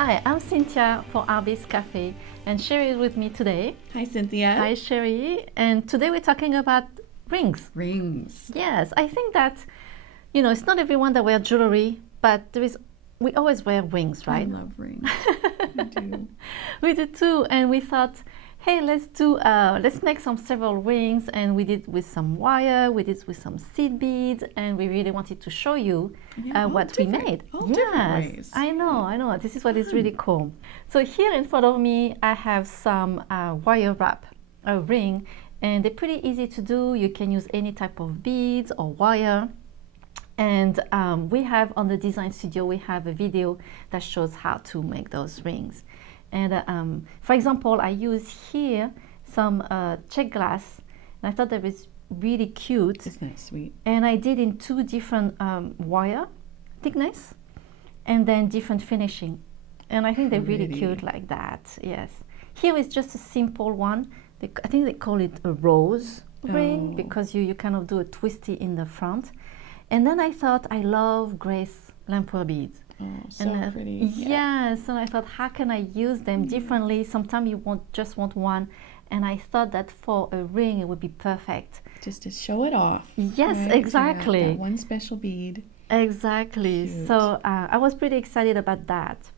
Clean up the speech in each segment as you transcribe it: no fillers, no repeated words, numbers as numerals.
Hi, I'm Cynthia for Artbeads Cafe, and Cheri is with me today. Hi, Cynthia. Hi, Cheri. And today we're talking about rings. Rings. Yes, I think that, it's not everyone that wears jewelry, but we always wear rings, right? I love rings. I do. We do too, and we thought, hey, let's make several rings, and we did with some wire, we did with some seed beads, and we really wanted to show you what we made. All different ways. I know. This is what is really cool. So here in front of me, I have some wire wrap, a ring, and they're pretty easy to do. You can use any type of beads or wire. And we have on the design studio, we have a video that shows how to make those rings. And for example, I use here some check glass, and I thought that was really cute. Isn't that sweet? And I did in two different wire thickness, and then different finishing. And I think they're really cute like that. Yes. Here is just a simple one. I think they call it a rose ring because you kind of do a twisty in the front. And then I thought I love Grace lamprey beads. Oh, so pretty. Yes, and I thought, how can I use them differently? Sometimes you just want one, and I thought that for a ring it would be perfect. Just to show it off. Yes, right? exactly. That one special bead. Exactly. Cute. So I was pretty excited about that.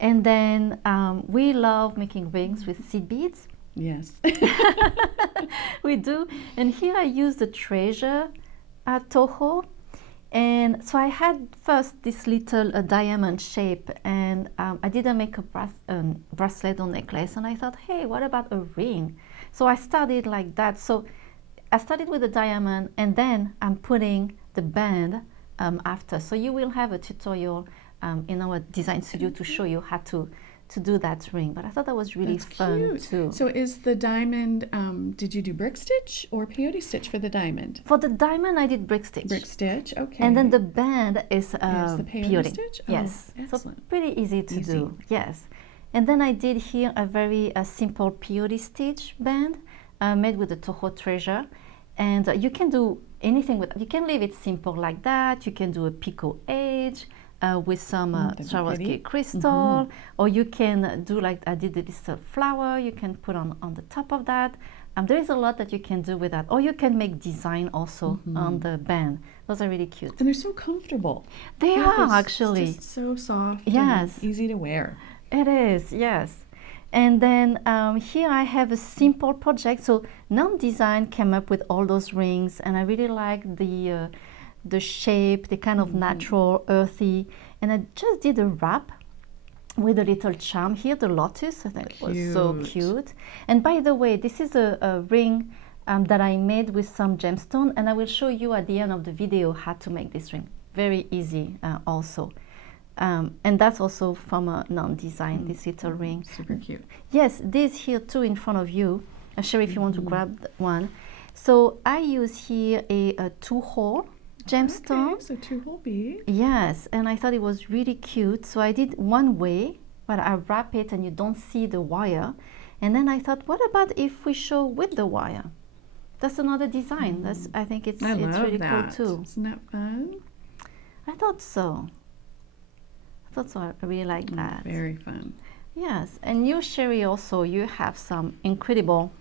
And then we love making rings with seed beads. Yes. We do. And here I use the treasure Toho. And so I had first this little diamond shape, and I didn't make a bracelet or necklace, and I thought, hey, what about a ring? So I started like that. So I started with a diamond, and then I'm putting the band after. So you will have a tutorial in our design studio to show you how to do that ring. But I thought that was really fun too. So is the diamond, did you do brick stitch or peyote stitch for the diamond? For the diamond, I did brick stitch. Brick stitch, okay. And then the band is the peyote stitch? Yes, excellent. So pretty easy to do. Yes. And then I did here a very simple peyote stitch band made with the Toho treasure. And you can do anything with it. You can leave it simple like that. You can do a picot edge. With some Swarovski crystal, or you can do like I did this flower you can put on the top of that. There is a lot that you can do with that, or you can make design also on the band. Those are really cute. And they're so comfortable. They are actually. It's just so soft. Yes. And easy to wear. It is, yes. And then here I have a simple project. So Nam Design came up with all those rings, and I really like the shape, the kind of natural, earthy. And I just did a wrap with a little charm here, the lotus. I think it was so cute. And by the way, this is a ring that I made with some gemstone, and I will show you at the end of the video how to make this ring. Very easy also. And that's also from a non-design, this little ring. Super cute. Yes, this here too in front of you. Cheri, if you want to grab one. So I use here a 2-hole gemstone. Okay, so 2-hole bead. Yes, and I thought it was really cute. So I did one way, but I wrap it and you don't see the wire. And then I thought, what about if we show with the wire? That's another design. I think it's really cool too. Isn't that fun? I thought so. I really like that. Very fun. Yes, and you, Cheri, also, you have some incredible.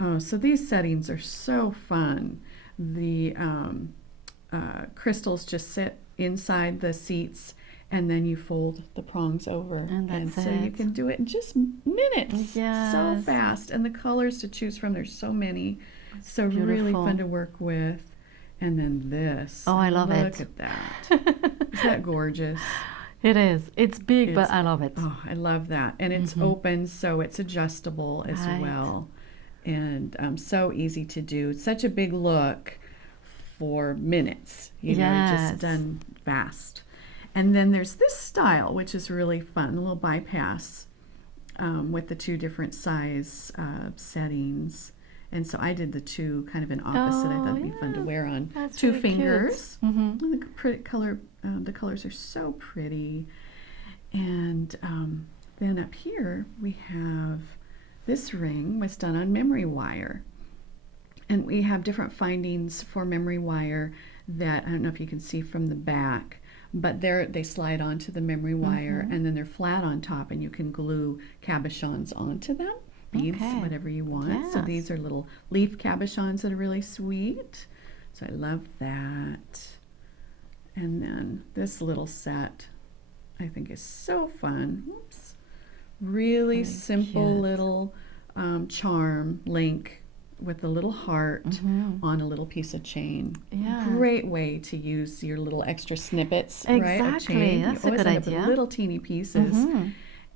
Oh, so these settings are so fun. The crystals just sit inside the seats, and then you fold the prongs over, and so you can do it in just minutes. Yes. So fast, and the colors to choose from, there's so many. It's so beautiful. Really fun to work with. And then this. Oh, I love it. Look at that. Is that gorgeous? It is. It's big, but I love it. Oh, I love that. And it's open, so it's adjustable as well. And so easy to do. Such a big look for minutes, just done fast. And then there's this style, which is really fun, a little bypass with the 2 different size settings. And so I did the 2 kind of in opposite. I thought it'd be fun to wear on 2 really fingers. And the pretty color, the colors are so pretty. And then up here we have this ring was done on memory wire. And we have different findings for memory wire that, I don't know if you can see from the back, but they slide onto the memory wire, and then they're flat on top, and you can glue cabochons onto them, beads, whatever you want. Yes. So these are little leaf cabochons that are really sweet. So I love that. And then this little set I think is so fun. Oops. Really Very simple cute. little charm link with a little heart on a little piece of chain. Yeah. Great way to use your little extra snippets, right? Of Exactly. chain. That's You a always good end up idea. with little teeny pieces.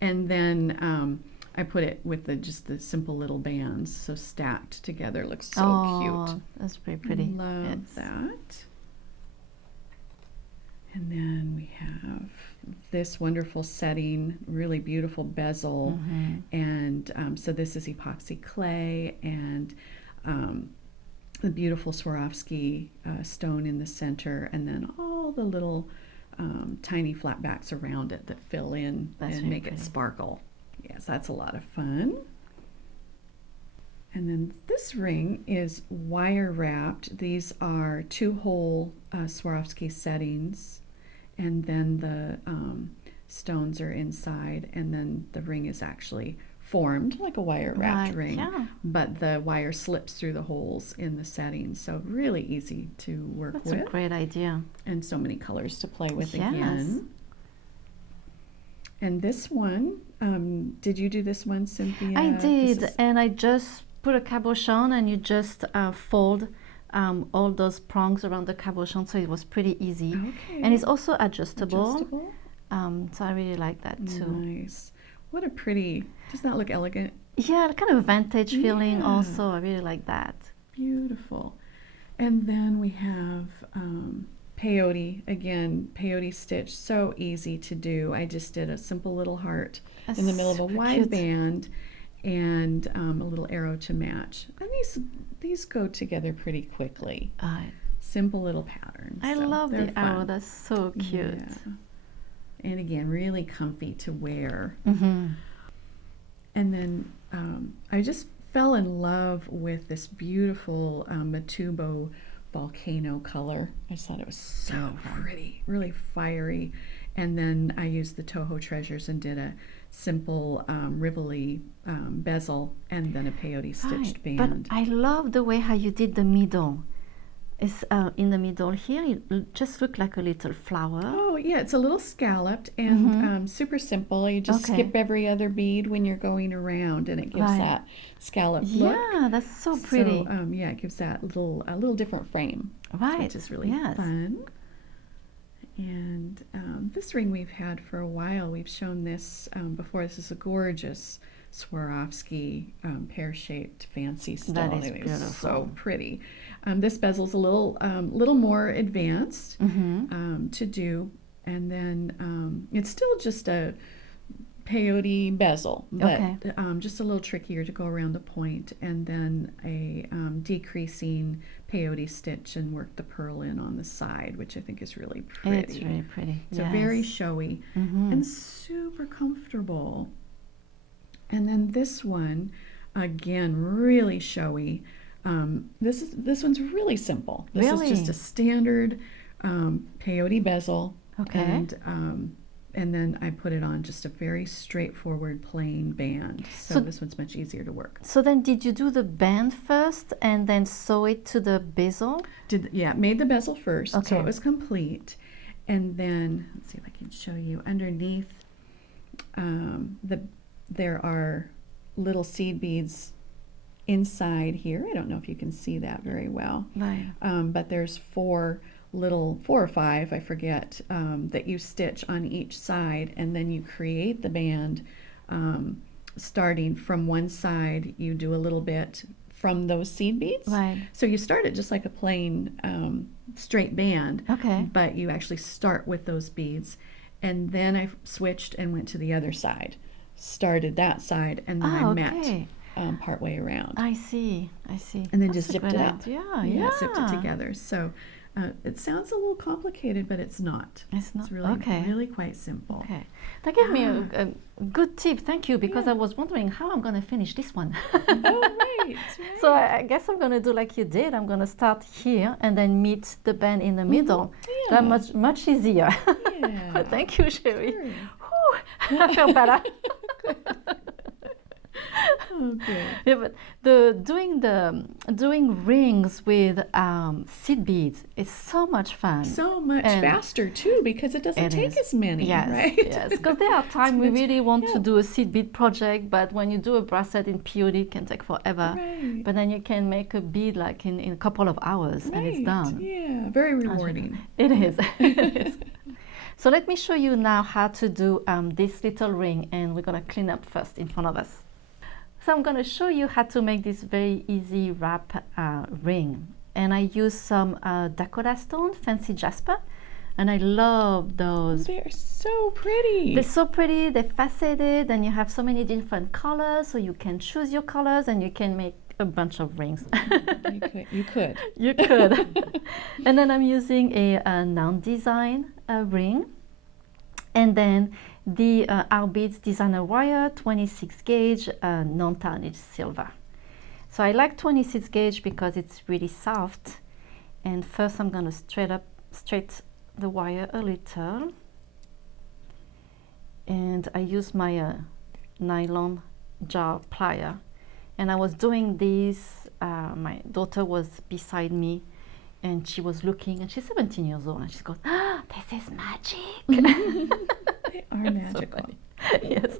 And then I put it with just the simple little bands, so stacked together. Looks so cute. That's pretty pretty. Love that. And then we have this wonderful setting, really beautiful bezel. And so this is epoxy clay and the beautiful Swarovski stone in the center, and then all the little tiny flat backs around it that fill in and make it sparkle. Yes, that's a lot of fun. And then this ring is wire wrapped. These are 2-hole Swarovski settings, and then the stones are inside, and then the ring is actually formed like a wire wrapped ring, but the wire slips through the holes in the settings, so really easy to work with. That's a great idea. And so many colors to play with again. And this one, did you do this one, Cynthia? I did, and I just put a cabochon, and you just fold all those prongs around the cabochon, so it was pretty easy. Okay. And it's also adjustable. So I really like that too. Nice. What a pretty, doesn't that look elegant? Yeah, kind of vintage feeling also. I really like that. Beautiful. And then we have peyote, again, peyote stitch, so easy to do. I just did a simple little heart in the middle of a wide band and a little arrow to match. And these go together pretty quickly. Simple little patterns. I love the arrow. That's so cute. Yeah. And again, really comfy to wear. And then I just fell in love with this beautiful Matubo volcano color. I just thought it was so pretty, really fiery. And then I used the Toho Treasures and did a simple Rivoli bezel and then a peyote stitched band. But I love the way how you did the middle. It's in the middle here. It just looked like a little flower. Oh yeah, it's a little scalloped and super simple. You just skip every other bead when you're going around, and it gives that scallop look. Yeah, that's so pretty. So yeah, it gives that a little different frame, which is really fun. And this ring we've had for a while. We've shown this before. This is a gorgeous Swarovski pear-shaped fancy stone. That is beautiful. So pretty. This bezel's a little more advanced to do, and then it's still just a peyote bezel, but just a little trickier to go around the point, and then a decreasing peyote stitch and work the pearl in on the side, which I think is really pretty. It's really pretty. So very showy and super comfortable. And then this one, again, really showy. This one's really simple. This is just a standard peyote bezel. And then I put it on just a very straightforward plain band. So this one's much easier to work. So then did you do the band first and then sew it to the bezel? Made the bezel first, so it was complete. And then, let's see if I can show you, underneath there are little seed beads inside here. I don't know if you can see that very well. But there's 4 or 5, I forget, that you stitch on each side, and then you create the band starting from one side. You do a little bit from those seed beads. So you start it just like a plain straight band, but you actually start with those beads. And then I switched and went to the other side, started that side, and then I met partway around. I see. And then just zipped it up. Yeah, zipped it together. So It sounds a little complicated, but it's not. It's not. It's really, Okay. really quite simple. Okay. That gave me a good tip. Thank you, because I was wondering how I'm going to finish this one. Oh, right. So I guess I'm going to do like you did. I'm going to start here and then meet the band in the middle. Yeah. That's much easier. Yeah. Thank you, Cheri. Sure. Whew, I feel better. Okay. Yeah, but doing rings with seed beads is so much fun. So much And faster too, because it doesn't take as many, Yes, right? yes. Because there are times we really want to yeah. do a seed bead project, but when you do a bracelet in POD, it can take forever. Right. But then you can make a bead like in a couple of hours, and it's Right. done. Yeah, very rewarding. It is. It is. So let me show you now how to do this little ring, and we're going to clean up first in front of us. So I'm going to show you how to make this very easy wrap ring. And I use some Dakota stone, fancy jasper, and I love those. They're so pretty. They're so pretty, they're faceted, and you have so many different colors, so you can choose your colors and you can make a bunch of rings. You could. You could. And then I'm using a non-design ring, and then the Artbeads designer wire, 26 gauge, non-tarnished silver. So I like 26 gauge because it's really soft. And first I'm going to straight the wire a little. And I use my nylon jar plier. And I was doing this, my daughter was beside me, and she was looking, and she's 17 years old, and she goes, "Ah, this is magic." They are magical. So yes.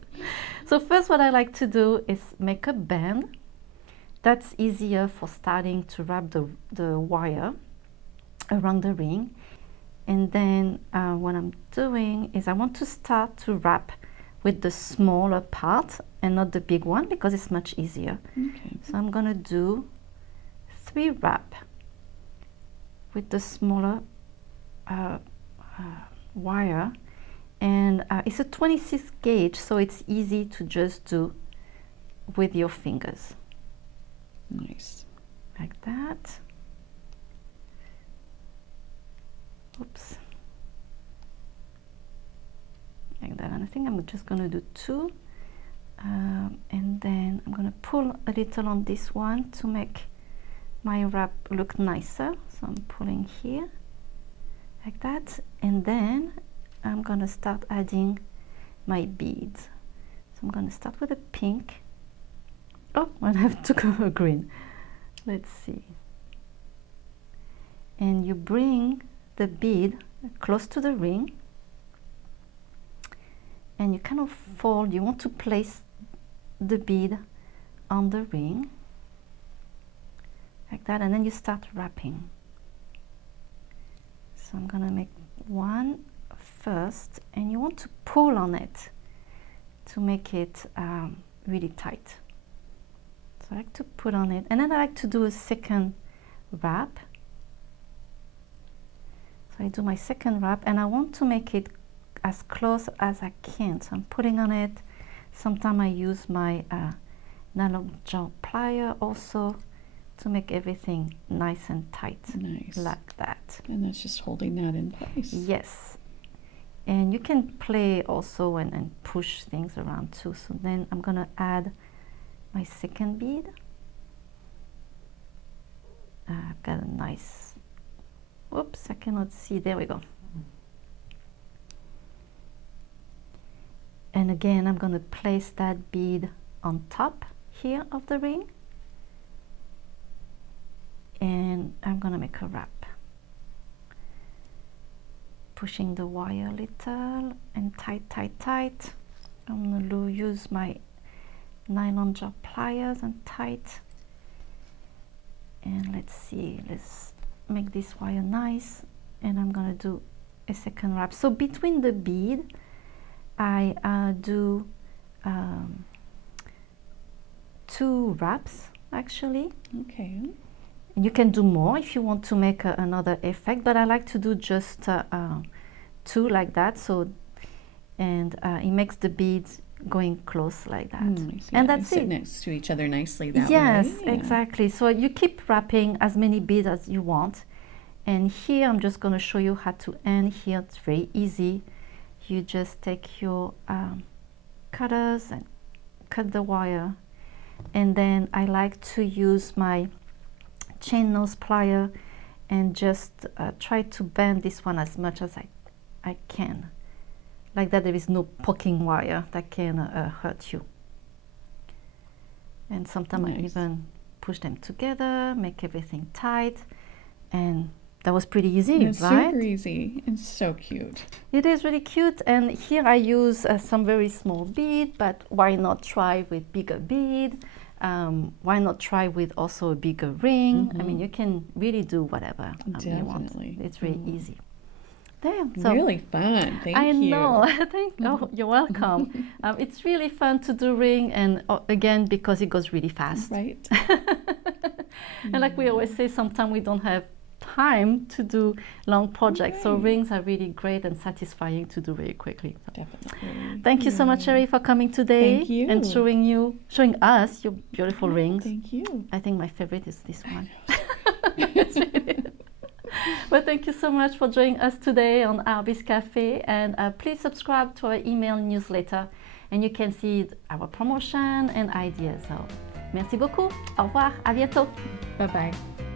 So first what I like to do is make a band. That's easier for starting to wrap the wire around the ring. And then what I'm doing is I want to start to wrap with the smaller part and not the big one, because it's much easier. Okay. So I'm going to do 3 wrap with the smaller wire. And it's a 26 gauge, so it's easy to just do with your fingers. Nice. Like that. Oops. Like that. And I think I'm just going to do 2. And then I'm going to pull a little on this one to make my wrap look nicer. So I'm pulling here, like that. And then I'm going to start adding my beads. So I'm going to start with a pink. Oh, I have to go green. Let's see. And you bring the bead close to the ring, and you kind of fold. You want to place the bead on the ring, like that, and then you start wrapping. So I'm going to make one first, and you want to pull on it to make it really tight. So I like to put on it, and then I like to do a second wrap. So I do my second wrap, and I want to make it as close as I can. So I'm putting on it. Sometimes I use my nylon jar plier also to make everything nice and tight. Nice. Like that. And that's just holding that in place. Yes. And you can play also and push things around too. So then I'm going to add my second bead. I've got a nice, whoops, I cannot see, there we go. And again, I'm going to place that bead on top here of the ring. And I'm going to make a wrap. Pushing the wire a little and tight, tight, tight. I'm going to use my nylon jar pliers and tight. And let's see, let's make this wire nice. And I'm going to do a second wrap. So between the bead, I do 2 wraps actually. Okay. And you can do more if you want to make another effect, but I like to do just 2 like that. So, and it makes the beads going close like that. Nice. Yeah, And that's sit it. next to each other nicely that way. Yes, Yeah. exactly. So you keep wrapping as many beads as you want, And here I'm just going to show you how to end here. It's very easy. You just take your cutters and cut the wire, and then I like to use my chain nose plier and just try to bend this one as much as I can. Like that, there is no poking wire that can hurt you. And sometimes I even push them together, make everything tight, and that was pretty easy, it's right? Super easy and so cute. It is really cute, and here I use some very small bead, but why not try with bigger bead? Why not try with also a bigger ring? I mean, you can really do whatever you want. It's really easy. There. So really fun. Thank you. I know. Oh, you're welcome. It's really fun to do ring, and again, because it goes really fast. Right. And like we always say, sometimes we don't have time to do long projects. So rings are really great and satisfying to do very quickly. So Definitely. thank you so much, Cheri, for coming today. Thank you. And showing us your beautiful rings. Thank you. I think my favorite is this one. But thank you so much for joining us today on Artbeads Cafe, and please subscribe to our email newsletter, and you can see our promotion and ideas. So, merci beaucoup. Au revoir. À bientôt. Bye-bye.